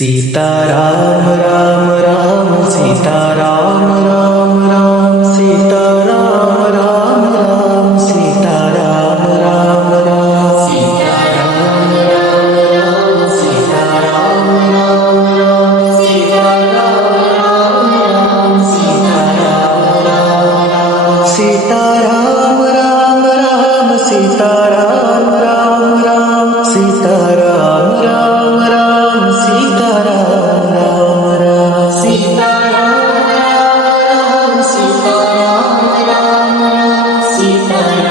Sitaram Ram Ram Sitaram Ram Ram Sitaram Ram Ram Sitaram Ram Ram Sitaram Ram Ram Sitaram Ram Ram Sitaram Ram Ram Sitaram Ram Ram Sitaram Ram Ram Sitaram Ram Ram Sitaram Ram Ram Sitaram Ram Ram Sitaram Ram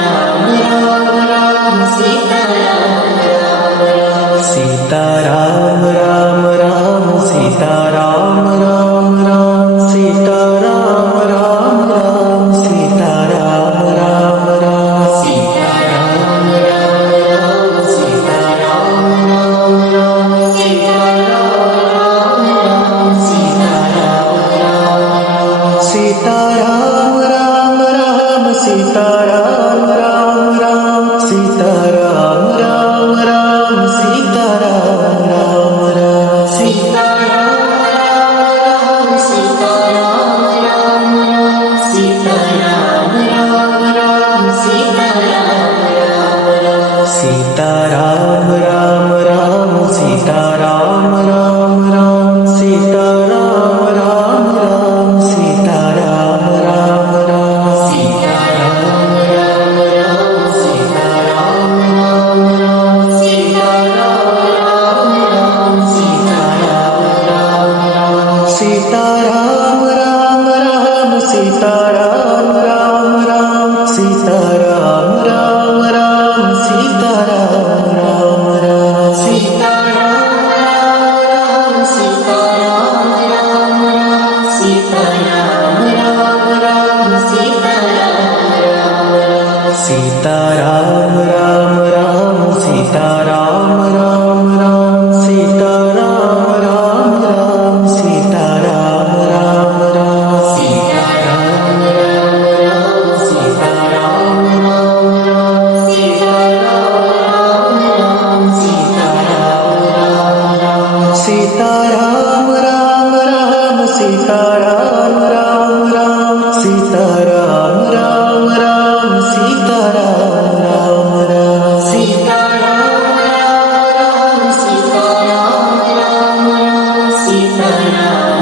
Sitaram Ram Ram Sitaram Ram Ram Sitaram Ram Ram Sitaram Ram Ram Sitaram Ram Ram Sitaram Ram Ram Sitaram Ram Ram Sitaram Ram Ram Sitaram Ram Ram Sitaram Ram Ram Sitaram Ram Ram Sitaram Ram Ram Sitaram Ram Ram Sitaram Ram Sitaram Ram Ram Sitaram Ram Ram Sitaram Ram Ram Sitaram Ram Ram Sitaram Ram Ram Sitaram Ram Ram Sitaram Ram Ram Sitaram Ram Ram Sitaram Ram Ram Sitaram Ram Ram Sitaram Ram Ram Sitaram Ram Ram Sitaram Ram Ram Sitaram Ram Ram Sitaram Ram Ram Sitaram Ram Sitaram Ram Ram Sitaram Ram Ram Sitaram Ram Ram Sitaram Ram Ram Sitaram Ram Ram Sitaram Ram Ram Sitaram Ram Ram Sitaram Ram Ram Sitaram Ram Ram Sitaram Ram Sitaram Ram Ram Sitaram Ram Ram Sitaram Ram Ram Sitaram Ram Ram Sitaram Ram Ram Sitaram Ram Ram Sitaram Ram Ram Sitaram